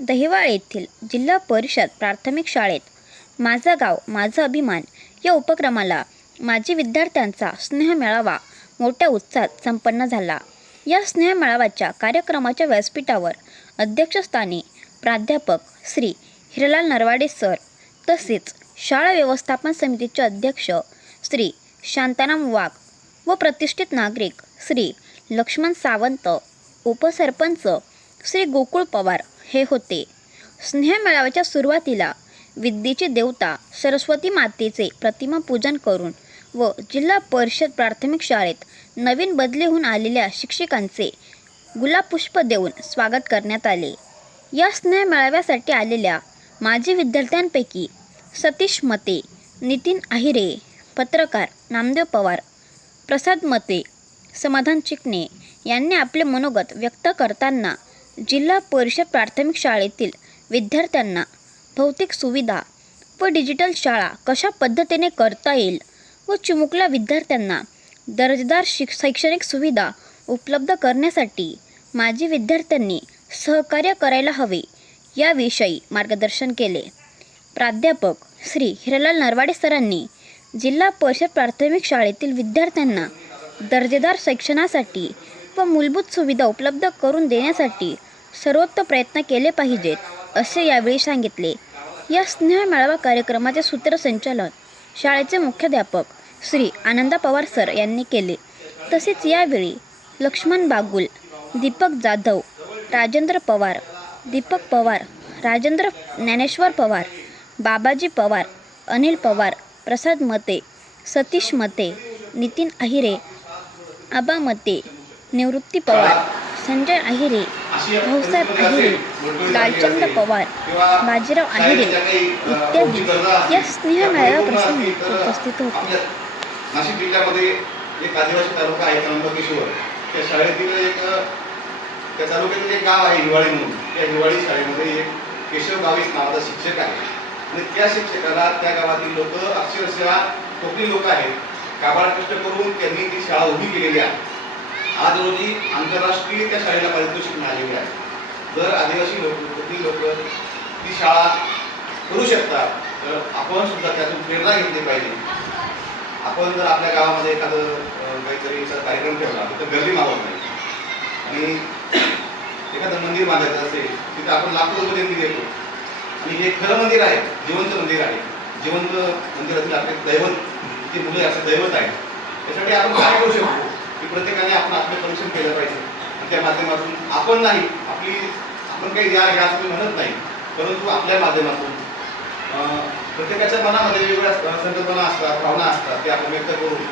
दहिवाळ येथील जिल्हा परिषद प्राथमिक शाळेत माझा गाव माझा अभिमान या उपक्रमाला माजी विद्यार्थ्यांचा स्नेह मेळावा मोठ्या उत्साहात संपन्न झाला. या स्नेह मेळाव्याच्या कार्यक्रमाच्या व्यासपीठावर अध्यक्षस्थानी प्राध्यापक श्री हिरलाल नरवाडे सर तसेच शाळा व्यवस्थापन समितीचे अध्यक्ष श्री शांताराम वाघ व प्रतिष्ठित नागरिक श्री लक्ष्मण सावंत उपसरपंच श्री गोकुळ पवार हे होते. स्नेह मेळाव्याच्या सुरुवातीला विद्येची देवता सरस्वती मातेचे प्रतिमा पूजन करून व जिल्हा परिषद प्राथमिक शाळेत नवीन बदलीहून आलेल्या शिक्षकांचे गुलाबपुष्प देऊन स्वागत करण्यात आले. या स्नेह मेळाव्यासाठी आलेल्या माजी विद्यार्थ्यांपैकी सतीश मते नितीन आहिरे पत्रकार नामदेव पवार प्रसाद मते समाधान चिकणे यांनी आपले मनोगत व्यक्त करताना जिल्हा परिषद प्राथमिक शाळेतील विद्यार्थ्यांना भौतिक सुविधा व डिजिटल शाळा कशा पद्धतीने करता येईल व चिमुकल्या विद्यार्थ्यांना दर्जेदार शिक शैक्षणिक सुविधा उपलब्ध करण्यासाठी माजी विद्यार्थ्यांनी सहकार्य करायला हवे याविषयी मार्गदर्शन केले. प्राध्यापक श्री हिरलाल नरवाडे सरांनी जिल्हा परिषद प्राथमिक शाळेतील विद्यार्थ्यांना दर्जेदार शिक्षणासाठी व मूलभूत सुविधा उपलब्ध करून देण्यासाठी सर्वोत्तम प्रयत्न केले पाहिजेत असे यावेळी सांगितले. या स्नेह मेळावा कार्यक्रमाचे सूत्रसंचालन शाळेचे मुख्याध्यापक श्री आनंदा पवार सर यांनी केले. तसेच यावेळी लक्ष्मण बागुल दीपक जाधव राजेंद्र पवार दीपक पवार राजेंद्र ज्ञानेश्वर पवार बाबाजी पवार अनिल पवार प्रसाद मते सतीश मते नितीन अहिरे आबा मते निवृत्ती पवार संजय अहिरे भाऊसाहेब आहिरे लालचंद पवार बाजीराव आहिरे इत्यादी या स्नेह प्रसंगी उपस्थित होते. नाशिक जिल्ह्यामध्ये एक आदिवासी तालुका आहे त्र्यंबकेश्वर त्या शाळेतील एक त्या तालुक्यातील एक गाव आहे हिवाळी म्हणून. त्या हिवाळी शाळेमध्ये एक केशव गावीस नावाचा शिक्षक आहे. आणि त्या शिक्षकाला त्या गावातील लोक अक्षरशः कोकणी लोक आहेत. काबाड कष्ट करून त्यांनी ती शाळा उभी केलेली आहे. आज रोजी आंतरराष्ट्रीय त्या शाळेला पारितोषिक मिळालेली आहे. जर आदिवासी लोक ती लोक ती शाळा करू शकतात तर आपण सुद्धा त्यातून प्रेरणा घेतली पाहिजे. आपण जर आपल्या गावामध्ये एखादं काहीतरी कार्यक्रम ठेवला तर गर्दी मागवत नाही. आणि एखादं मंदिर बांधायचं असेल तिथे आपण लाखो रुपये देणगी देतो. आणि हे खरं मंदिर आहे जिवंत मंदिर आहे. जिवंत मंदिरातील आपले दैवत ती मुलं आपले दैवत आहे त्यासाठी आपण काय करू शकतो? की प्रत्येकाने आपण आपले केलं पाहिजे. आणि त्या माध्यमातून आपण नाही आपली आपण काही या घ्या असं म्हणत नाही. परंतु आपल्या माध्यमातून प्रत्येकाच्या मनामध्ये वेगवेगळ्या संकल्पना असतात भावना असतात ते आपण व्यक्त करून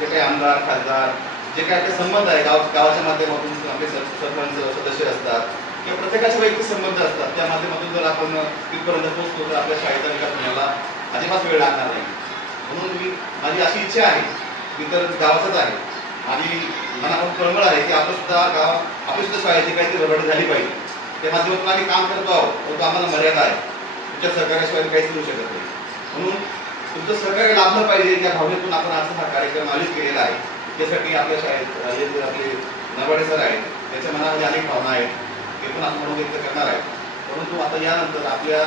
जे काही आमदार खासदार जे काय आपले संबंध आहे गाव गावाच्या माध्यमातून आपले सरपंच सदस्य असतात किंवा प्रत्येकाचे वैयक्तिक संबंध असतात त्या माध्यमातून जर आपण तिथपर्यंत पोहोचतो तर आपल्या शाळेचा विकास होण्याला अजिबात वेळ लागणार नाही. म्हणून मी माझी अशी इच्छा आहे मी तर गावाचाच आहे. आणि मला कळमळ आहे की आपण सुद्धा गाव आपली सुद्धा शाळेची काहीतरी रबड झाली पाहिजे. त्या माध्यमातून आम्ही काम करतो आहोत परंतु आम्हाला मर्यादा आहे. तुमच्या सहकार्याशिवाय काहीच करू शकत नाही. म्हणून तुमचं सहकार्य लाभलं पाहिजे या भावनेतून आपण आज हा कार्यक्रम आयोजित केलेला आहे. त्यासाठी आपल्या शाळेत जे आपले नरवाडे सर आहेत त्याच्या मनामध्ये अनेक भावना आहेत ते पण आपण व्यक्त करणार आहे. परंतु आता यानंतर आपल्या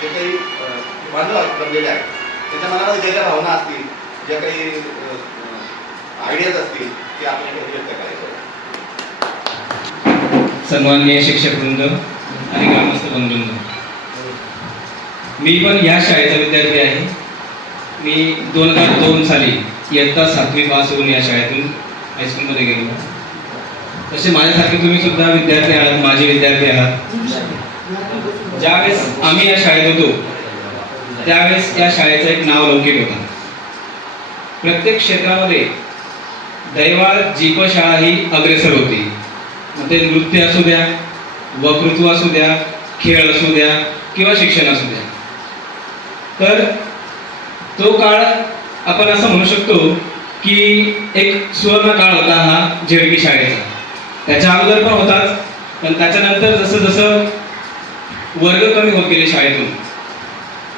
जे काही बांधव आहेत जमलेले आहेत त्याच्या मनामध्ये ज्या ज्या भावना असतील ज्या काही आयडियाज असतील ते आपण व्यक्त करायचं सन्माननीय शिक्षक वृंद आणि ग्रामस्थ बंधूंनो मी पण या शाळेचा विद्यार्थी आहे. मी दोन हजार दोन साली इयत्ता सातवी पास होऊन या शाळेतून हायस्कूलमध्ये गेलो. तसे माझ्यासारखे तुम्ही सुद्धा विद्यार्थी आहात माझे विद्यार्थी आहात. ज्यावेळेस आम्ही या शाळेत होतो त्यावेळेस या शाळेचं एक नाव लौकिक होता. प्रत्येक क्षेत्रामध्ये दैवाळ जीपशाळा ही अग्रेसर होती. मग ते नृत्य असू द्या वक्तृत्व असू द्या खेळ असू द्या किंवा शिक्षण असू द्या. तर तो काळ आपण असं म्हणू शकतो की एक सुवर्ण काळ होता हा झेडपी शाळेचा. त्याच्या अगोदर पण होताच पण त्याच्यानंतर जसं जसं वर्ग कमी होत गेले शाळेतून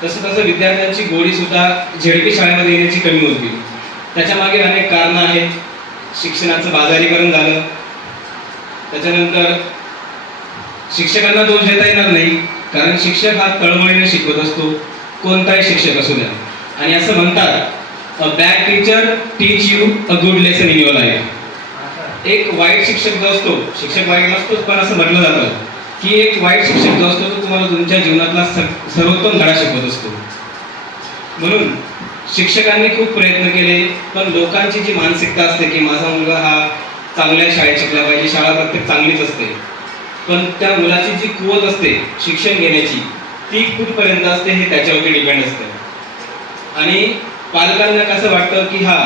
तसं तसं विद्यार्थ्यांची गोडी सुद्धा झेडपी शाळेमध्ये येण्याची कमी होत गेली. त्याच्यामागे अनेक कारणं आहेत. शिक्षणाचं बाजारीकरण झालं. त्याच्यानंतर शिक्षकांना दोष देता येणार नाही कारण शिक्षक हा तळमळीने शिकवत असतो. कोणताही शिक्षक असू द्या. आणि असं म्हणतात a bad teacher teach you a good lesson in your life एक वाईट शिक्षक जो असतो शिक्षक वाईट नसतोच पण असं म्हटलं जातं की एक वाईट शिक्षक जो असतो तो तुम्हाला तुमच्या जीवनातला सर्वोत्तम धडा शिकवत असतो. म्हणून शिक्षकांनी खूप प्रयत्न केले पण लोकांची जी मानसिकता असते की माझा मुलगा हा चांगल्या शाळेत शिकला पाहिजे शाळा प्रत्येक चांगलीच असते. पण त्या मुलाची जी कुवत असते शिक्षण घेण्याची ती कुठपर्यंत असते हे त्याच्यावरती डिपेंड असते. आणि पालकांना कसं वाटतं की हा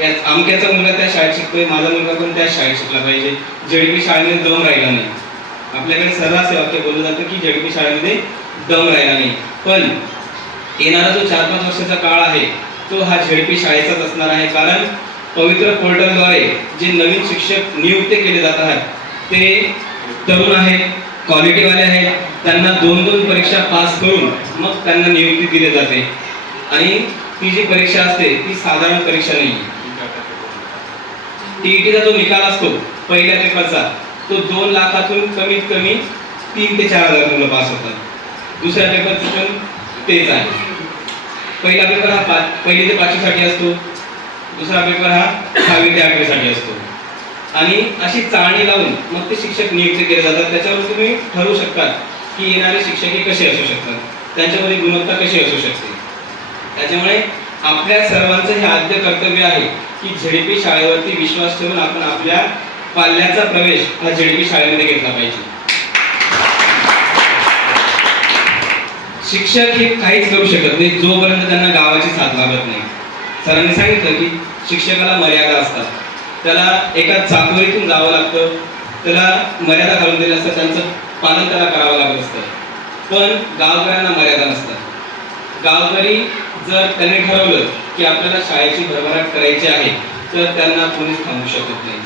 या अमक्याचा मुलगा त्या शाळेत शिकतोय माझा मुलगा पण त्या शाळेत शिकला पाहिजे. जेडपी शाळेमध्ये दम राहिला नाही. आपल्याकडे सर्रास हे वाक्य बोललं जातं की जेडपी शाळेमध्ये दम राहिला नाही. पण येणारा जो चार पाच वर्षाचा काळ आहे तो हा झेडपी शाळेचाच असणार आहे. कारण पवित्र पोर्टलद्वारे जे नवीन शिक्षक नियुक्त केले जात आहेत ते तरुण आहेत क्वालिटीवाले आहेत त्यांना दोन दोन परीक्षा पास करून मग त्यांना नियुक्ती दिली जाते. आणि ती जी परीक्षा असते ती साधारण परीक्षा नाही. टीईटीचा जो निकाल असतो पहिल्या पेपरचा तो दोन लाखातून कमीत कमी तीन ते चार हजार मुलं पास होतात. दुसऱ्या पेपरचं पण तेच आहे. पहिला पेपर हा पहिली ते पाचवीसाठी असतो. दुसरा पेपर हा सहावी ते आठवीसाठी असतो. आणि अशी चाळणी लावून मग ते शिक्षक नियुक्त केले जातात. त्याच्यावर तुम्ही ठरवू शकतात की येणारे शिक्षक हे कसे असू शकतात. त्यांच्यामध्ये गुणवत्ता कशी असू शकते. त्याच्यामुळे आपल्या सर्वांचं हे आद्य कर्तव्य आहे की झेडपी शाळेवरती विश्वास ठेवून आपण आपल्या पाल्याचा प्रवेश हा झेडपी शाळेमध्ये घेतला पाहिजे. शिक्षक हे काहीच करू शकत नाही. जोपर्यंत त्यांना गावाची साथ लागत नाही. सरांनी सांगितलं की शिक्षकाला मर्यादा असतात. त्याला एका चाकोरीतून जावं लागतं. त्याला मर्यादा घालून दिल्या असतात. त्यांचं पालन त्याला करावं लागत असतं. पण गावकऱ्यांना मर्यादा नसतात. गावकरी जर त्यांनी ठरवलं की आपल्याला शाळेची भरभराट करायची आहे तर त्यांना कोणीच थांबू शकत नाही.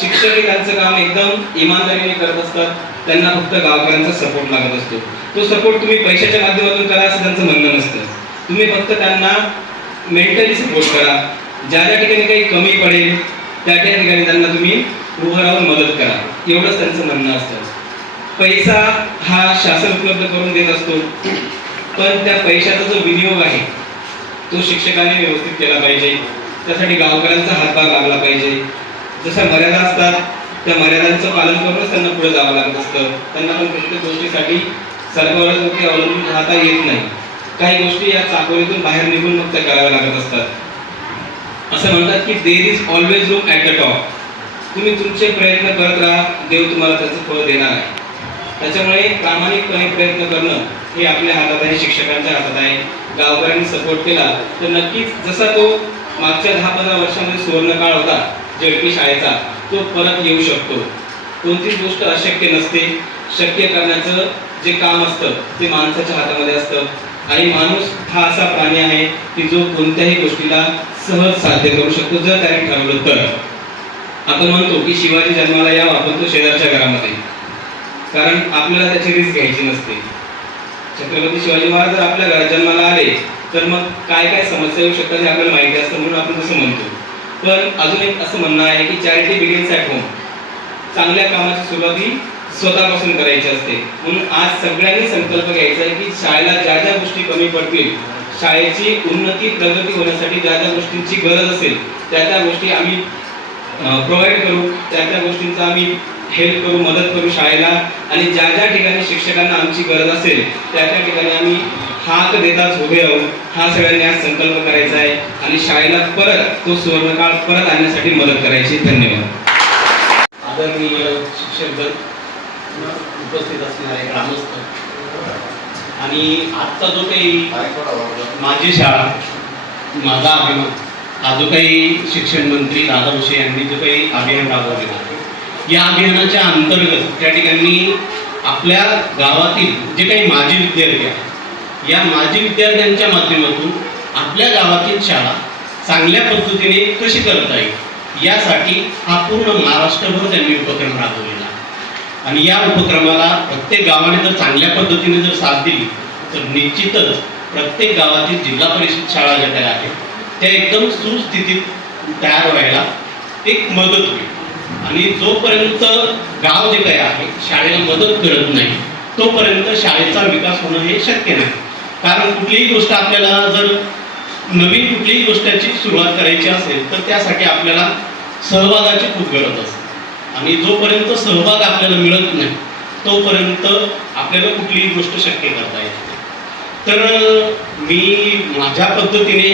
शिक्षक हे त्यांचं काम एकदम इमानदारीने करत असतात. त्यांना फक्त गावकऱ्यांचा सपोर्ट लागत असतो. तो सपोर्ट तुम्ही पैशाच्या माध्यमातून करा असं त्यांचं म्हणणं नसतं. तुम्ही फक्त त्यांना मेंटली सपोर्ट करा. ज्या ज्या ठिकाणी काही कमी पडेल त्या त्या ठिकाणी त्यांना तुम्ही उभं राहून मदत करा. एवढंच त्यांचं म्हणणं असतं. पैसा हा शासन उपलब्ध करून देत असतो. पण त्या पैशाचा जो विनियोग आहे तो शिक्षकांनी व्यवस्थित केला पाहिजे. त्यासाठी गावकऱ्यांचा हातभार लागला पाहिजे. जशा मर्यादा असतात त्या मर्यादांचं पालन करूनच त्यांना पुढे जावं लागत असतं. त्यांना पण प्रत्येक गोष्टीसाठी सरकारवरती अवलंबून राहता येत नाही. काही गोष्टी या चाकोरीतून बाहेर निघून मग त्या कराव्या लागत असतात. असं म्हणतात की there is always room at the top तुम्ही तुमचे प्रयत्न करत राहा देव तुम्हाला त्याचं फळ देणार आहे. त्याच्यामुळे प्रामाणिकपणे प्रयत्न करणं हे आपल्या हातात आहे शिक्षकांच्या हातात आहे. गावकऱ्यांनी सपोर्ट केला तर नक्कीच जसा तो मागच्या दहा पंधरा वर्षामध्ये सुवर्णकाळ होता जडपी शाळेचा तो परत येऊ शकतो. कोणतीच गोष्ट अशक्य नसते. शक्य करण्याचं जे काम असतं ते माणसाच्या हातामध्ये असतं. आणि माणूस हा असा प्राणी आहे की जो कोणत्याही गोष्टीला सहज साध्य करू शकतो जर त्याने ठरवलं तर. आपण म्हणतो की शिवाजी जन्माला यावा आपण तो शेजारच्या घरामध्ये. कारण आपल्याला त्याची रिस्क घ्यायची नसते. छत्रपती शिवाजी महाराज जर आपल्या घरात जन्माला आले तर मग काय काय समस्या येऊ शकतात हे आपल्याला माहिती असतं म्हणून आपण तसं म्हणतो. पण अजून एक असं म्हणणं आहे की चॅरिटी बिगिन्स ॲट होम चांगल्या कामाची सुरुवात ही स्वतःपासून करायची असते. म्हणून आज सगळ्यांनी संकल्प घ्यायचा आहे की शाळेला ज्या ज्या गोष्टी कमी पडतील शाळेची उन्नती प्रगती होण्यासाठी ज्या ज्या गोष्टींची गरज असेल त्या त्या गोष्टी आम्ही प्रोव्हाइड करू त्या त्या गोष्टींचा आम्ही हेल्प करू मदत करू शाळेला. आणि ज्या ज्या ठिकाणी शिक्षकांना आमची गरज असेल त्या त्या ठिकाणी आम्ही हाक देताच उभे राहू. हा सगळ्यांनी आज संकल्प करायचा आहे. आणि शाळेला परत तो सुवर्णकाळ परत आणण्यासाठी मदत करायची. धन्यवाद. आदरणीय शिक्षकगण उपस्थित असणारे ग्रामस्थ आणि आजचा जो काही माझी शाळा माझा अभिमान हा जो काही शिक्षण मंत्री दादा भुसे यांनी जो काही अभियान राबवलेला आहे या अभियानाच्या अंतर्गत त्या ठिकाणी आपल्या गावातील जे काही माजी विद्यार्थी आहेत या माजी विद्यार्थ्यांच्या माध्यमातून आपल्या गावातील शाळा चांगल्या पद्धतीने कशी करता येईल यासाठी हा पूर्ण महाराष्ट्रभर त्यांनी उपक्रम राबवलेला आहे. आणि या उपक्रमाला प्रत्येक गावाने जर चांगल्या पद्धतीने जर साथ दिली तर निश्चितच प्रत्येक गावातील जिल्हा परिषद शाळा ज्या त्या आहेत त्या एकदम सुस्थितीत तयार व्हायला एक मदत होईल. आणि जोपर्यंत गाव जे काही आहे शाळेला मदत करत नाही तोपर्यंत शाळेचा विकास होणं हे शक्य नाही. कारण कुठलीही गोष्ट आपल्याला जर नवीन कुठलीही गोष्टीची सुरुवात करायची असेल तर त्यासाठी आपल्याला सहभागाची खूप गरज असते. आणि जोपर्यंत सहभाग आपल्याला मिळत नाही तोपर्यंत आपल्याला कुठलीही गोष्ट शक्य करता येते तर मी माझ्या पद्धतीने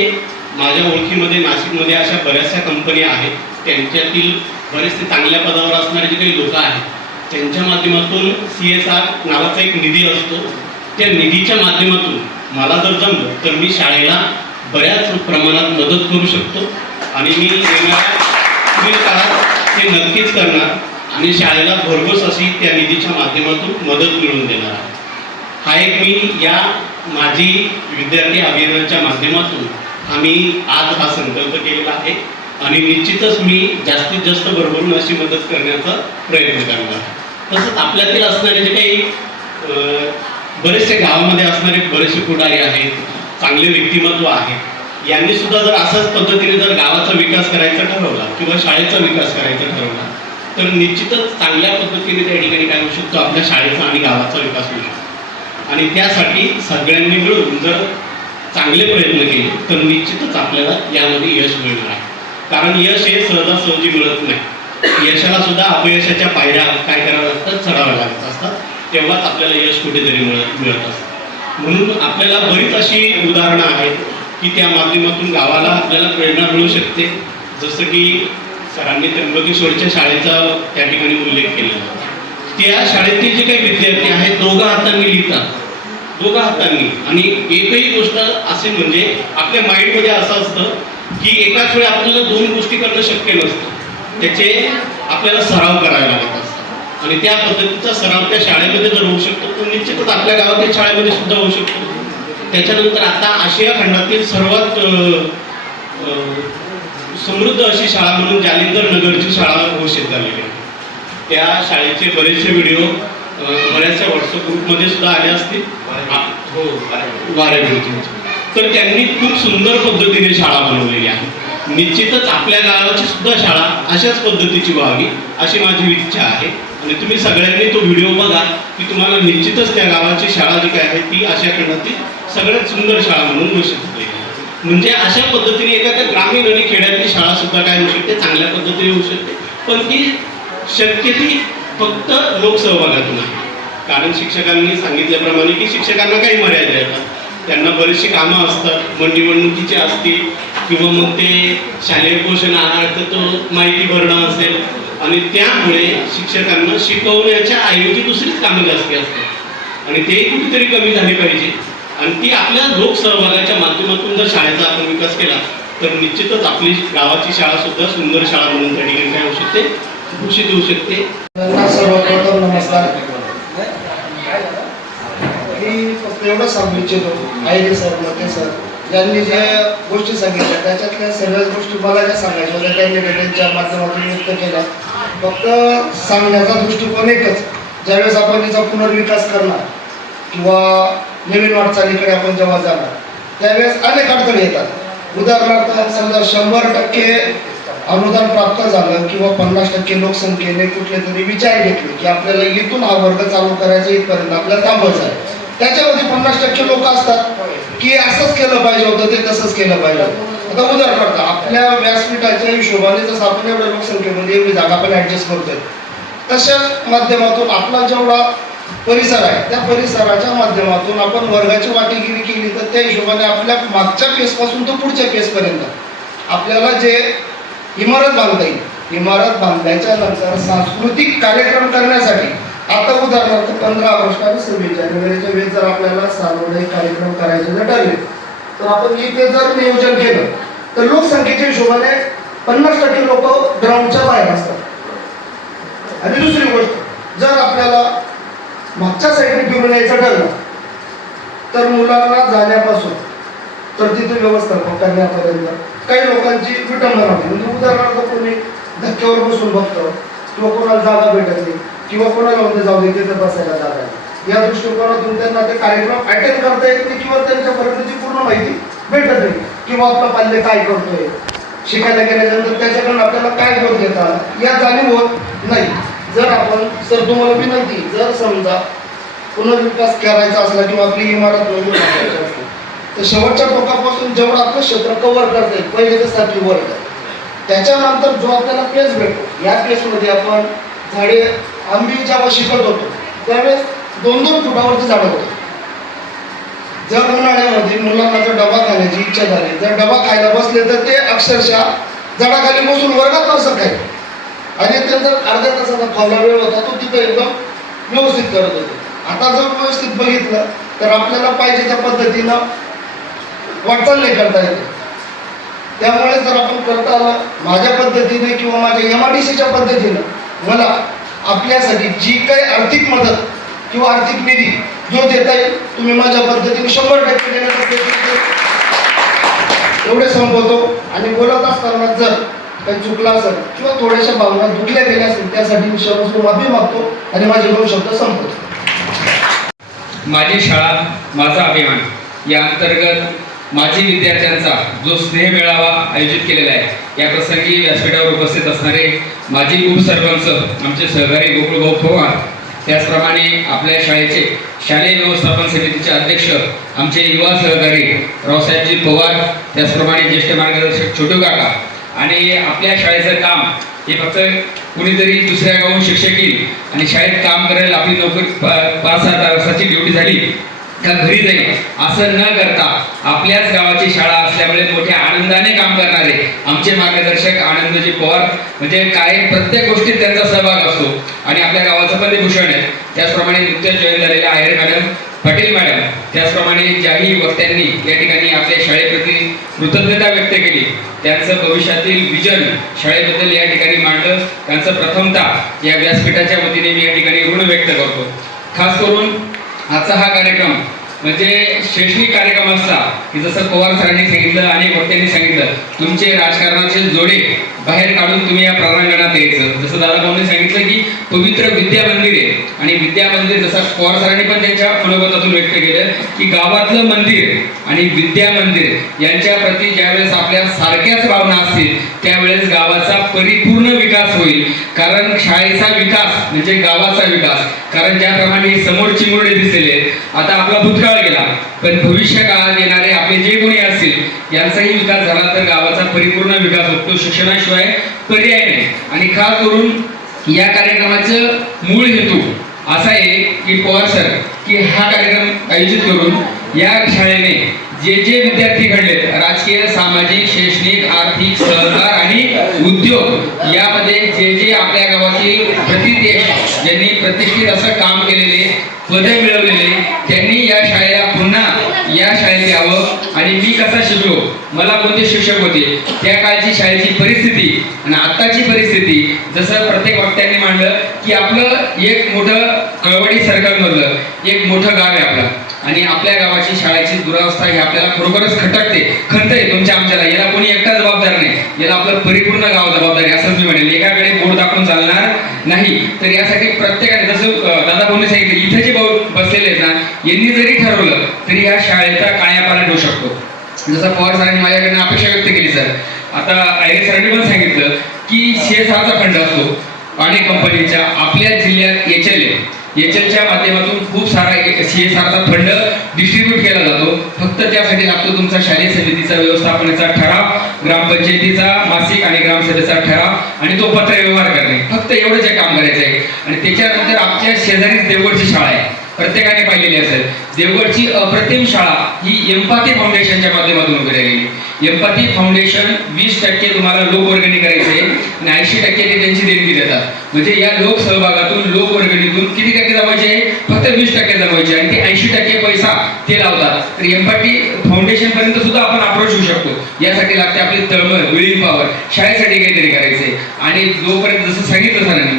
माझ्या ओळखीमध्ये नाशिकमध्ये अशा बऱ्याचशा कंपन्या आहेत. त्यांच्यातील बरेचसे चांगल्या पदावर असणारे जे काही लोक आहेत त्यांच्या माध्यमातून सी एस आर नावाचा एक निधी असतो. त्या निधीच्या माध्यमातून मला जर जमलं तर मी शाळेला बऱ्याच प्रमाणात मदत करू शकतो. आणि मी येणाऱ्या पुढील काळात ते नक्कीच करणार आणि शाळेला भरघोस अशी त्या निधीच्या माध्यमातून मदत मिळवून देणार. आहे हा एक मी या माझी विद्यार्थी अभियानाच्या माध्यमातून आम्ही आज हा संकल्प केलेला आहे आणि निश्चितच मी जास्तीत जास्त भरभरून अशी मदत करण्याचा प्रयत्न करणार तसंच आपल्यातील असणारे जे काही बरेचसे गावामध्ये असणारे बरेचसे पुढारी आहेत चांगले व्यक्तिमत्व आहे यांनी सुद्धा जर अशाच पद्धतीने जर गावाचा विकास करायचा ठरवला किंवा शाळेचा विकास करायचा ठरवला तर निश्चितच चांगल्या पद्धतीने त्या ठिकाणी काय होऊ शकतो? आपल्या शाळेचा आणि गावाचा विकास होऊ शकतो. आणि त्यासाठी सगळ्यांनी मिळून जर चांगले प्रयत्न केले तर निश्चितच आपल्याला यामध्ये यश मिळणार आहे. कारण यश हे सहजासहजी मिळत नाही. यशाला सुद्धा अपयशाच्या पायऱ्या काय कराव्या लागतात चढाव्या लागत असतात. तेव्हाच आपल्याला यश कुठेतरी मिळत मिळत असतं. म्हणून आपल्याला बरीच अशी उदाहरणं आहेत. की त्या माध्यमातून गावाला आपल्याला प्रेरणा मिळू शकते. जसं की सरांनी त्र्यंबकेश्वरच्या शाळेचा त्या ठिकाणी उल्लेख केला. त्या शाळेतील जे काही विद्यार्थी आहेत दोघा हातांनी लिहितात. दोघा हातांनी. आणि एकही गोष्ट असे म्हणजे आपल्या माइंडमध्ये असं असतं की एकाच वेळी आपल्याला दोन गोष्टी करणं शक्य नसतं. त्याचे आपल्याला सराव करावे लागत असतात. आणि त्या पद्धतीचा सराव त्या शाळेमध्ये जर होऊ शकतो. तो निश्चितच आपल्या गावातील शाळेमध्ये सुद्धा होऊ शकतो. त्याच्यानंतर आता आशिया खंडातील सर्वात समृद्ध अशी शाळा म्हणून जालिंदर नगरची शाळा घोषित झालेली आहे. त्या शाळेचे बरेचसे व्हिडिओ बऱ्याचशा व्हॉट्सअप ग्रुपमध्ये सुद्धा आले असतील. हो. तर त्यांनी खूप सुंदर पद्धतीने शाळा बनवलेली आहे. निश्चितच आपल्या गावाची सुद्धा शाळा अशाच पद्धतीची व्हावी अशी माझी इच्छा आहे. आणि तुम्ही सगळ्यांनी तो व्हिडिओ बघा की तुम्हाला निश्चितच त्या गावाची शाळा जी काय आहे ती अशा खंडातील सगळ्यात सुंदर शाळा म्हणून घोषित होईल म्हणजे अशा पद्धतीने एखाद्या ग्रामीण आणि खेड्यातली शाळा सुद्धा काय होऊ शकते? चांगल्या पद्धतीने होऊ शकते. पण ती शक्य ती फक्त लोकसहभागातून आहे. कारण शिक्षकांनी सांगितल्याप्रमाणे की शिक्षकांना काही मर्यादा येतात. त्यांना बरीचशी कामं असतात. मग निवडणुकीचे असतील किंवा मग ते शालेय पोषण आहाराचं तो माहिती भरणं असेल. आणि त्यामुळे शिक्षकांना शिकवण्याच्या ऐवजी दुसरीच कामं जास्ती असतात. आणि ते कुठेतरी कमी झाले पाहिजे. आणि ती आपल्या लोकसहभागाच्या माध्यमातून जर शाळेचा आपण विकास केला तर निश्चितच आपली गावाची शाळा सुद्धा सुंदर शाळा म्हणून त्या ठिकाणी काय होऊ शकते? घोषित होऊ शकते. सर्वप्रथम नमस्कार. मी फक्त एवढं सांगू इच्छितो आयरे सर मते सर यांनी ज्या गोष्टी सांगितल्या त्याच्यातल्या सगळ्याच गोष्टी मला ज्या सांगायच्या होत्या त्यांनी त्यांच्या माध्यमातून व्यक्त केल्या. फक्त सांगण्याचा दृष्टिकोन एकच ज्यावेळेस आपण तिचा पुनर्विकास करणार किंवा नवीन वाटचालीकडे आपण जेव्हा जाणार त्यावेळेस अनेक अडचणी येतात. उदाहरणार्थ समजा शंभर टक्के अनुदान प्राप्त झालं किंवा पन्नास टक्के लोकसंख्येने कुठले तरी विचार घेतले की आपल्याला इथून हा वर्ग चालू करायचा इथपर्यंत आपल्याला थांबवायचं आहे. त्याच्यामध्ये पन्नास टक्के लोक असतात की असंच केलं पाहिजे होतं ते तसंच केलं पाहिजे आता उदाहरणार्थ आपल्या व्यासपीठाच्या हिशोबाने जसं आपण एवढ्या लोकसंख्येमध्ये एवढी जागा आपण ऍडजस्ट करतोय तशाच माध्यमातून आपला जेवढा परिसर आहे. त्या परिसराच्या माध्यमातून आपण वर्गाची वाटेगिरी केली तर त्या हिशोबाने आपल्या मागच्या केसपासून तो पुढच्या केसपर्यंत आपल्याला जे इमारत बांधता येईल इमारत बांधल्याच्या नंतर सांस्कृतिक कार्यक्रम करण्यासाठी आता उदाहरणार्थ पंधरा ऑगस्ट आणि सव्वीस जानेवारीच्या वेळेस जर आपल्याला सार्वजनिक कार्यक्रम करायचे जर ठरले तर आपण इथे जर नियोजन केलं तर लोकसंख्येच्या हिशोबाने पन्नास टक्के लोक ग्राउंडच्या बाहेर असतात. आणि दुसरी गोष्ट जर आपल्याला मागच्या साईडने फिरून यायचं ठरलं. तर मुलांना जाण्यापासून तर तिथे व्यवस्थापन करण्यापर्यंत काही लोकांची विटंबना होती. म्हणजे उदाहरणार्थ कोणी धक्क्यावर बसून बघतं किंवा कोणाला जागा भेटत नाही किंवा कोणाला म्हणजे जाऊ दे तिथे बसायला जागा नाही या दृष्टिकोनातून त्यांना ते कार्यक्रम अटेंड करता येत नाही किंवा त्यांच्यापर्यंत ती पूर्ण माहिती भेटत नाही. किंवा आपला पाल्य काय करतोय? शिकायला गेल्यानंतर त्याच्याकडून आपल्याला काय करून देतात या जाणीव होत नाही. जर आपण सर तुम्हाला विनंती जर समजा पुनर्विकास करायचा असला किंवा आपली इमारत नवीन करायची असली तर शेवटच्या टोकापासून जेवढं आपलं क्षेत्र कव्हर करता येईल पहिले ते साठी वर्ग त्याच्यानंतर जो आपल्याला पेस भेटतो या पेसमध्ये आपण झाडे आंबी जेव्हा शिकत होतो त्यावेळेस दोन दोन फुटावरती झाडं होते. जर उन्हाळ्यामध्ये मुलांना जर डबा खाण्याची इच्छा झाली जर डबा खायला बसले तर ते अक्षरशः झाडाखाली बसून वर्गात नसत काही आणि त्यांचा अर्ध्या तासाचा फावला वेळ होता तो तिथं एकदम व्यवस्थित करत होते. आता जर व्यवस्थित बघितलं तर आपल्याला पाहिजे त्या पद्धतीनं वाटचाल नाही करता येते. त्यामुळे जर आपण करता आलं माझ्या पद्धतीने किंवा माझ्या एम आर डी सीच्या पद्धतीनं मला आपल्यासाठी जी काही आर्थिक मदत किंवा आर्थिक निधी जो देता येईल तुम्ही माझ्या पद्धतीने शंभर टक्के देण्याचा प्रयत्न एवढे संपवतो आणि बोलत असताना जर काही चुकला असेल किंवा थोड्याशा भावना दुखल्या गेल्या असेल त्यासाठी मी सर्वस्व माफी मागतो आणि माझे दोन शब्द संपवतो. माझी शाळा माझा अभिमान या अंतर्गत माजी विद्यार्थ्यांचा जो स्नेह मेळावा आयोजित केलेला आहे या प्रसंगी व्यासपीठावर उपस्थित असणारे माजी उपसरपंच आमचे सहकारी गोकुळभाऊ पवार त्याचप्रमाणे आपल्या शाळेचे शालेय व्यवस्थापन समितीचे अध्यक्ष आमचे युवा सहकारी रावसाहेबजी पवार त्याचप्रमाणे ज्येष्ठ मार्गदर्शक छोटू काका आणि आपल्या शाळेचं काम हे फक्त कुणीतरी दुसऱ्या गावून शिक्षक येईल आणि शाळेत काम करायला आपली नोकरी पाच सहा तासाची ड्युटी झाली का घरी जाईल असं न करता आपल्याच गावाची शाळा असल्यामुळे मोठ्या आनंदाने काम करणारे आमचे मार्गदर्शक आनंदजी पवार म्हणजे काय प्रत्येक गोष्टीत त्यांचा सहभाग असतो. आणि आपल्या गावाचं पण ते भूषण आहे. त्याचप्रमाणे नुकत्याच जॉईन झालेल्या आहेर मॅडम पाटील मॅडम त्याचप्रमाणे ज्याही वक्त्यांनी या ठिकाणी आपल्या शाळेप्रती कृतज्ञता व्यक्त केली. त्यांचं भविष्यातील विजन शाळेबद्दल या ठिकाणी मांडलं. त्यांचं प्रथमतः या व्यासपीठाच्या वतीने मी या ठिकाणी ऋण व्यक्त करतो. खास करून आजचा हा कार्यक्रम म्हणजे शैक्षणिक कार्यक्रम असला की जसं पवार सरांनी सांगितलं आणि वक्त्यांनी सांगितलं तुमचे राजकारणाचे जोडे बाहेर काढून तुम्ही या प्रांगणात यायचं. जसं दादा सांगितलं की पवित्र विद्या मंदिर आहे. आणि विद्या मंदिर जसं पवार सरांनी पण त्यांच्या मनोगतातून व्यक्त केलं की गावातलं मंदिर आणि विद्या मंदिर यांच्या प्रती ज्यावेळेस आपल्या सारख्याच भावना असतील त्यावेळेस गावाचा परिपूर्ण विकास होईल. कारण शाळेचा विकास म्हणजे गावाचा विकास. कारण ज्याप्रमाणे समोर चिमुरडे दिसलेले आता आपला भूतकाळ गेला पण भविष्य काळात येणारे आपले जे कोणी असतील यांचाही विकास झाला तर गावाचा परिपूर्ण विकास होतो. शिक्षणाशिवाय पर्याय नाही. आणि खास करून या कार्यक्रमाचं मूळ हेतू असा आहे की पवार सर की हा कार्यक्रम आयोजित करून या शाळेने जे जे विद्यार्थी घडलेत राजकीय सामाजिक शैक्षणिक आर्थिक सहकार आणि उद्योग यामध्ये जे जे आपल्या गावातील प्रतिदेश ज्यांनी प्रतिष्ठित असं काम केलेले पदे मिळवलेले त्यांनी या यावं आणि मी कसा शिकलो? मला कोणते शिक्षक होते? त्या काळची शाळेची परिस्थिती आणि आत्ताची परिस्थिती जसं प्रत्येक वक्त्यांनी मांडलं की आपलं एक मोठं कळवडी सर्कलमधलं एक मोठं गाव आहे आपलं. आणि आपल्या गावाची शाळेची दुरावस्था ही आपल्याला खरोखरच खटकते. खंत आहे तुमच्या आमच्याला. याला कोणी एकटा जबाबदार नाही. याला आपलं परिपूर्ण गाव जबाबदारी आहे असं मी म्हणेल एकाकडे बोट दाखवून चालणार नाही. तर यासाठी प्रत्येकाने जसं दादा कोणी सांगितलं इथे जे भाऊ बसलेले आहेत ना यांनी जरी ठरवलं तरी या शाळेचा कायापालट होऊ शकतो जसं पवार सरांनी माझ्याकडनं अपेक्षा व्यक्त केली सर आता आयरे सरांनी पण सांगितलं की सीएसआरचा फंड असतो. पाणी कंपनीच्या आपल्या जिल्ह्यात एच एल एच एलच्या माध्यमातून खूप सारा सी एस आरचा फंड डिस्ट्रीब्यूट केला जातो. फक्त त्यासाठी लागतो तुमचा शालेय समितीचा व्यवस्थापनाचा ठराव ग्रामपंचायतीचा मासिक आणि ग्रामसभेचा ठराव आणि तो पत्र व्यवहार करणे. फक्त एवढंच हे काम करायचं आहे. आणि त्याच्यानंतर आमच्या शेजारीच देवगडची शाळा आहे. प्रत्येकाने पाहिलेली असेल. देवगडची अप्रतिम शाळा ही एम्पाथी फाउंडेशनच्या माध्यमातून उभी राहिलेली एम्पथी फाउंडेशन वीस टक्के तुम्हाला लोकवर्गणी करायचे आणि ऐंशी टक्के ते त्यांची देणगी देतात. म्हणजे या लोक सहभागातून लोकवर्गणीतून किती टक्के जमायचे? फक्त वीस टक्के जमायचे आणि ते ऐंशी टक्के पैसा ते लावतात. तर एम्पथी फाउंडेशन पर्यंत सुद्धा आपण अप्रोच होऊ शकतो. यासाठी लागते आपली तळमळ विलिंग पॉवर शाळेसाठी काहीतरी करायचे आणि जोपर्यंत जसं सांगितलं सरांनी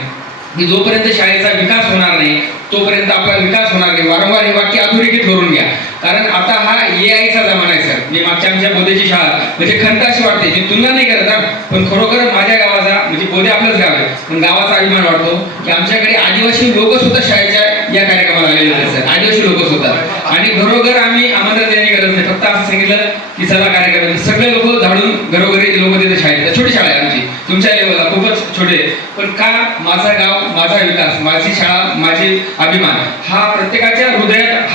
की जोपर्यंत शाळेचा विकास होणार नाही तोपर्यंत आपला विकास होणार नाही. वारंवार हे वाक्य अधोरेखित करून घ्या. कारण आता हा ए आयचा जमाना आहे सर. मी मागच्या आमच्या बोधेची शाळा म्हणजे खंत अशी वाटते मी तुलना नाही करत ना पण खरोखर माझ्या गावाचा म्हणजे बोधे आपलंच गाव आहे. पण गावाचा अभिमान वाटतो की आमच्याकडे आदिवासी लोक सुद्धा शाळेच्या या कार्यक्रमाला आलेले आहेत सर. आदिवासी लोक सुद्धा. आणि घरोघर आम्ही आम्हाला देण्याची गरज नाही. फक्त असं सांगितलं की चला कार्यक्रम सगळे लोक झाडून घरोघरी लोक तिथे शाळेत. छोटी शाळा आहे आमची. तुमच्या लेवलला खूपच छोटे पण का माझा गाव माझा विकास माझी शाळा माझी अभिमान हा प्रत्येकाच्या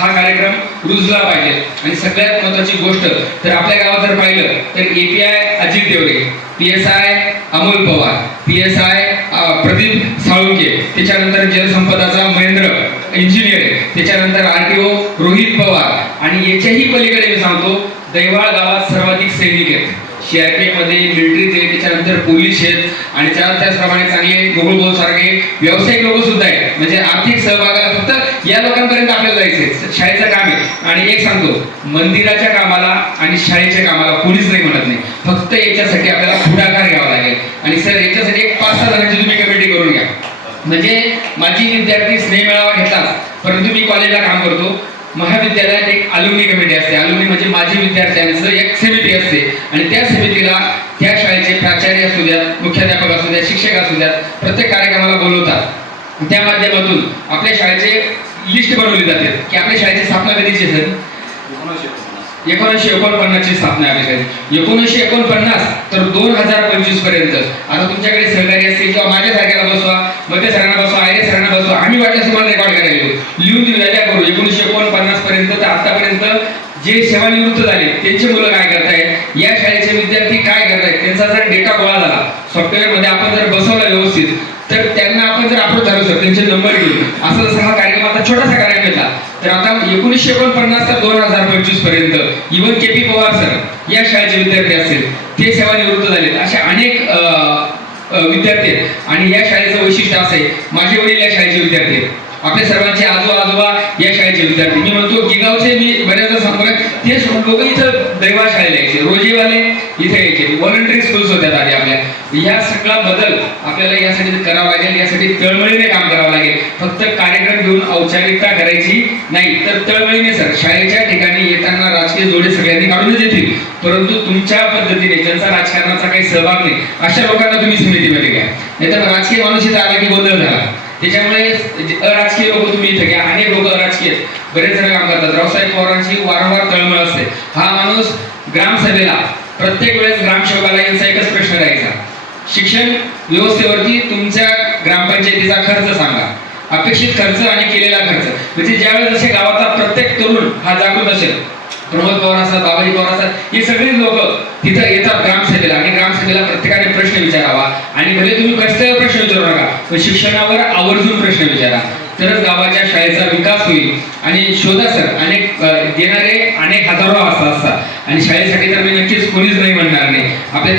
हा कार्यक्रम रुजला पाहिजे. आणि सगळ्यात महत्वाची गोष्ट तर आपल्या गावात जर पाहिलं तर API Ajit Deore P S I Amol Pawar P S I Pradeep Salunke त्याच्यानंतर जलसंपदाचा महेंद्र इंजिनियर त्याच्यानंतर R T O Rohit Pawar आणि याच्याही पलीकडे मी सांगतो दैवाळ गावात सर्वाधिक सैनिक आहेत. सीआरपीएफमध्ये मिलिटरीत आहे त्याच्यानंतर पोलीस आहेत. आणि त्या त्याचप्रमाणे चांगले गोकुळ सारखे व्यावसायिक लोक सुद्धा आहेत. म्हणजे आर्थिक सहभागाला फक्त या लोकांपर्यंत आपल्याला जायचे शाळेचं काम आहे. आणि एक सांगतो मंदिराच्या कामाला आणि शाळेच्या कामाला कोणीच नाही म्हणत नाही. फक्त याच्यासाठी आपल्याला पुढाकार घ्यावा लागेल. आणि सर याच्यासाठी एक पाच सहा जणांची तुम्ही कमिटी करून घ्या. म्हणजे माझी विद्यार्थी स्नेह मेळावा घेतलाच परंतु मी कॉलेजला काम करतो. महाविद्यालयात एक अलुमिनी कमिटी असते. अलुमिनी म्हणजे माजी विद्यार्थ्यांचं एक समिती असते. आणि त्या समितीला त्या शाळेचे प्राचार्य असू द्यात मुख्याध्यापक असू द्यात शिक्षक असू द्यात प्रत्येक कार्यक्रमाला बोलवतात. त्या माध्यमातून आपल्या शाळेचे लिस्ट बनवली जाते. की आपल्या शाळेची स्थापना कधीची सर? एकोणीसशे एकोणपन्नासची स्थापना आहे एकोणीसशे एकोणपन्नास तर दोन हजार पंचवीसपर्यंत आता तुमच्याकडे सहकारी असतील किंवा माझ्या सारख्याला बसवा मध्य सरांना बसवा आयरे सरांना बसवा आम्ही वाटल्या तुम्हाला रेकॉर्ड करायला येऊ. लिहून देऊ करू. एकोणीसशे एकोणपन्नास पर्यंत तर आतापर्यंत जे सेवानिवृत्त झाले त्यांचे मुलं काय करतायत? या शाळेचे विद्यार्थी काय करतायत? त्यांचा जर डेटा गोळा झाला सॉफ्टवेअरमध्ये आपण जर बसवला व्यवस्थित तर त्यांना आपण जर अप्रोच झालो शकतो त्यांचे नंबर घेऊ असं हा कार्यक्रम आता छोटासा कार्यक्रम घेतला तर आता एकोणीसशे एकोणपन्नास ते दोन हजार पंचवीसपर्यंत even K P Pawar sir या शाळेचे विद्यार्थी असतील ते सेवानिवृत्त झाले असे अनेक अं, विद्यार्थी आहेत. आणि या शाळेचं वैशिष्ट्य असे माझे वडील या शाळेचे विद्यार्थी आहेत. आपल्या सर्वांचे आजो आजोबा या शाळेचे विद्यार्थी मी म्हणतो गिगावचे मी बऱ्याचदा सांगतो ते लोक इथं दैवा शाळेला यायचे. रोजेवाले इथे व्हॉलंटरी स्कूल्स होत्या आधी आपल्या या सगळा बदल आपल्याला यासाठी करावा लागेल यासाठी तळमळीने काम करावं लागेल. फक्त कार्यक्रम घेऊन औपचारिकता करायची नाही तर तळमळीने सर शाळेच्या ठिकाणी येताना राजकीय जोडे सगळ्यांनी काढूनच येतील परंतु तुमच्या पद्धतीने ज्यांचा राजकारणाचा काही सहभाग नाही अशा लोकांना तुम्ही समितीमध्ये घ्या. नाहीतर राजकीय माणूस इथं आला की गोंधळ झाला. त्याच्यामुळे अराजकीय लोक तुम्ही इथे घ्या. अनेक लोक अराजकीय बरेच जण काम करतात. रावसाहेब पवारांची वारंवार तळमळ असते. हा माणूस ग्रामसभेला प्रत्येक वेळेस ग्रामसेवकाला यांचा एकच प्रश्न राहायचा. शिक्षण व्यवस्थेवरती तुमच्या ग्रामपंचायतीचा खर्च सांगा. अपेक्षित खर्च आणि केलेला खर्च. म्हणजे ज्यावेळेस जसे गावाचा प्रत्येक तरुण हा जागृत असेल प्रमोद पवार असतात बाबाजी पवार असतात हे सगळीच लोक तिथं येतात ग्रामसभेला आणि ग्रामसभेला प्रत्येकाने प्रश्न विचारावा. आणि भले तुम्ही कसल्यावर प्रश्न विचारू नका पण शिक्षणावर आवर्जून प्रश्न विचारा. तरच गावाच्या शाळेचा विकास होईल. आणि शोधा सर अनेक येणारे देणारे अनेक हजारो असतात असतात आणि शाळेसाठी तर मी नक्कीच कोणीच नाही म्हणणार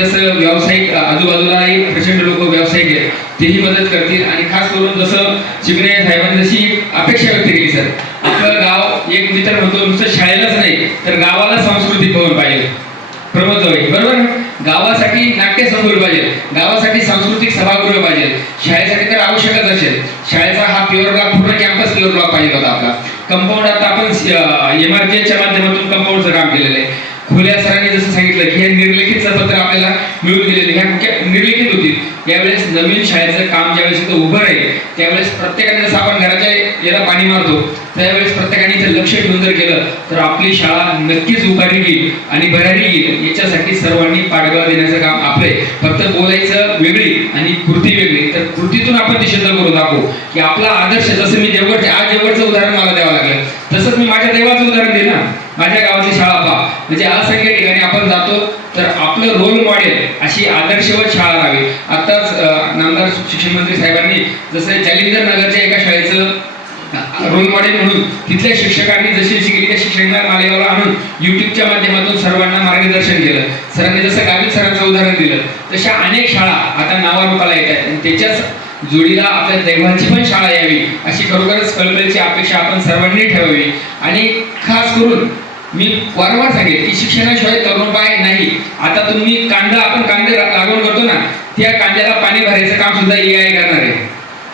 नाही व्यावसायिक आजूबाजूलाही प्रचंड लोक व्यावसायिक आहेत तेही मदत करतील. आणि खास करून जसं चिमणे साहेबांनी जशी अपेक्षा व्यक्त केली सर. आपलं गाव एक मित्र म्हणतो नुसतं शाळेलाच नाही तर गावाला सांस्कृतिक भवन पाहिजे. प्रमोद होईल बरोबर? गावासाठी नाट्य संकुल पाहिजे. गावासाठी सांस्कृतिक सभागृह पाहिजे. शाळेसाठी तर आवश्यकच असेल. शाळेचा हा प्युअर ब्लॉक पूर्ण कॅम्पस प्युअर ब्लॉक पाहिजे होता आपला. कंपाऊंड आता आपण एम च्या माध्यमातून कंपाऊंडचं काम केलेलं आहे खुल्या सरांनी जसं सांगितलं की हे निर्लिखित पत्र आपल्याला मिळून दिलेले ह्या मुख्य निर्लिखित होती यावेळेस नवीन शाळेचं काम उभं राहील. त्यावेळेस प्रत्येकाने जसं आपण घराच्या याला पाणी मारतो त्यावेळेस प्रत्येकाने इथं लक्ष ठेवून जर केलं तर आपली शाळा नक्कीच उभारी येईल आणि भरारी येईल. याच्यासाठी सर्वांनी पाठबळ देण्याचं काम आपले फक्त बोलायचं वेगळी आणि कृती वेगळी. तर कृतीतून आपण ती सिद्ध करून दाखवू की आपला आदर्श जसं मी देवगडचे आज देवगडचं उदाहरण मला द्यावं लागलं. तसंच मी माझ्या देवाचं उदाहरण दे ना माझ्या गावाची शाळा पहा. म्हणजे असंख्य ठिकाणी आपण जातो तर आपलं रोल मॉडेल अशी आदर्शवत शाळा राहावी. आता नामदार शिक्षण मंत्री साहेबांनी जसं जालिंदर नगरच्या एका शाळेचं रोल मॉडेल म्हणून तिथल्या शिक्षकांनी जशी शिकली त्या शिक्षकांना मालेगावला आणून युट्यूबच्या माध्यमातून सर्वांना मार्गदर्शन केलं. सरांनी जसं गावित सरांचं उदाहरण दिलं तशा अनेक शाळा आता नावारूपाला येतात आणि त्याच्याच जोडीला आपल्या दैवाची पण शाळा यावी अशी खरोखरच कळकळीची अपेक्षा आपण सर्वांनी ठेवावी. आणि खास करून मी वारंवार सांगेल की शिक्षणाशिवाय तरुण पाय नाही. आता तुम्ही कांदा आपण कांदे ला- लागवड करतो ना त्या कांद्याला पाणी भरायचं काम सुद्धा ए आय करणार आहे.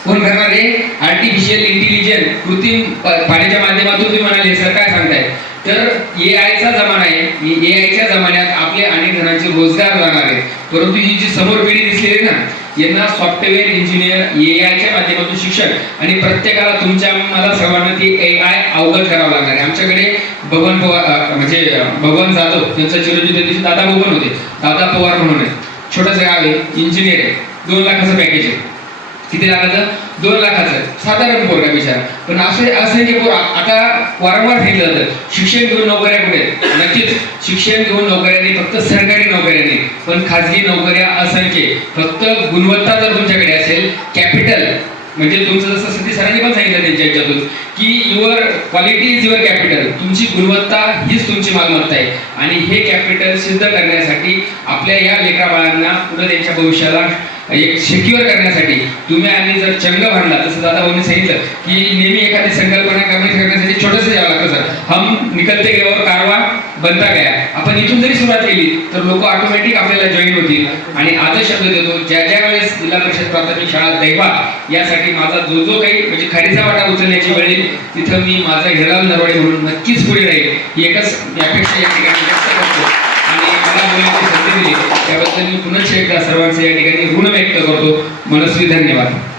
कोण करणार आहे? आर्टिफिशियल इंटेलिजन्स कृत्रिम पाण्याच्या माध्यमातून तुम्ही म्हणाले सर काय सांगताय? तर ए आयचा जमाना आहे. ए आयच्या जमान्यात आपले अनेक जणांचे रोजगार जाणार आहेत. परंतु ही जी समोर पिढी दिसली आहे ना यांना सॉफ्टवेअर इंजिनियर ए आयच्या माध्यमातून शिक्षण आणि प्रत्येकाला तुमच्या मला सर्वांना ती ए आय अवगत करावं लागणार आहे. आमच्याकडे भगवान पवार म्हणजे भगवान जाधव त्यांचा चिरंजीव दिवशी दादा भगवान होते. दादा पवार म्हणून आहे. छोटंसं गाव आहे इंजिनियर आहे. दोन लाखाचं पॅकेज आहे. किती लाखाचं? दोन लाखाचं. साधारण पोरगा विचार पण असे असंख्य पोर आता वारंवार घेतलं जातं. शिक्षण घेऊन नोकऱ्या कुठे नक्कीच. शिक्षण घेऊन नोकऱ्या नाही फक्त सरकारी नोकऱ्यांनी पण खाजगी नोकऱ्या असंख्य. फक्त गुणवत्ता जर तुमच्याकडे असेल कॅपिटल म्हणजे तुमचं जसं सिद्धी सरांनी पण सांगितलं त्यांच्या याच्यातून की your quality is your capital तुमची गुणवत्ता हीच तुमची मालमत्ता आहे. आणि हे कॅपिटल सिद्ध करण्यासाठी आपल्या या लेकराबाळांना पुढे त्यांच्या भविष्याला एक सिक्युअर करण्यासाठी. तुम्ही आणि जर चंग बांधला तसं दादा भाऊनी सांगितलं की नेहमी एखादी संकल्पना कमी करण्यासाठी छोटंसं यावं लागतं सर. हम निकलते गेल्यावर कारवा बनता गया. आपण इथून जरी सुरुवात केली तर लोक ऑटोमॅटिक आपल्याला जॉईन होतील. आणि आदर्श शब्द देतो ज्या ज्या वेळेस जिल्हा परिषद प्राथमिक शाळा दैवा यासाठी माझा जो जो काही म्हणजे खरीचा वाटा उचलण्याची वेळ येईल तिथं मी माझा हिराल नरवाडे म्हणून नक्कीच पुढे राहील. ही एकच अपेक्षा या ठिकाणी व्यक्त करतो. बोलण्याची संधी दिली. त्याबद्दल मी पुनश्च एकदा सर्वांचे या ठिकाणी ऋण व्यक्त करतो. मनस्वी धन्यवाद.